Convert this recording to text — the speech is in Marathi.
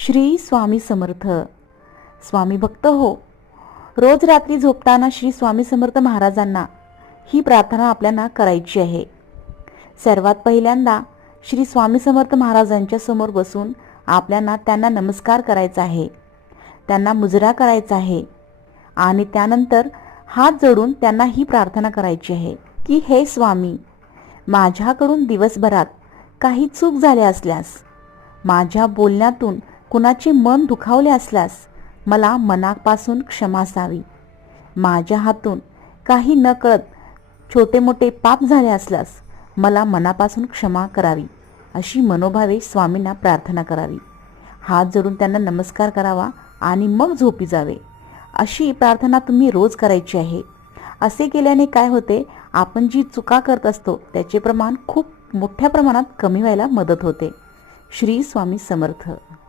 श्री स्वामी समर्थ. स्वामी भक्त हो. रोज रात्री झोपताना श्री स्वामी समर्थ महाराजांना ही प्रार्थना आपल्याला करायची आहे. सर्वात पहिल्यांदा श्री स्वामी समर्थ महाराजांच्या समोर बसून आपल्याला त्यांना नमस्कार करायचा आहे, त्यांना मुजरा करायचा आहे आणि त्यानंतर हात जोडून त्यांना ही प्रार्थना करायची आहे की हे स्वामी, माझ्याकडून दिवसभरात काही चूक झाली असल्यास, माझ्या बोलण्यातून कुणाचे मन दुखावले असल्यास मला मनापासून क्षमा असावी. माझ्या हातून काही नकळत छोटे मोठे पाप झाले असल्यास मला मनापासून क्षमा करावी, अशी मनोभावे स्वामींना प्रार्थना करावी. हात जोडून त्यांना नमस्कार करावा आणि मग झोपी जावे. अशी प्रार्थना तुम्ही रोज करायची आहे. असे केल्याने काय होते, आपण जी चुका करत असतो त्याचे प्रमाण खूप मोठ्या प्रमाणात कमी व्हायला मदत होते. श्री स्वामी समर्थ.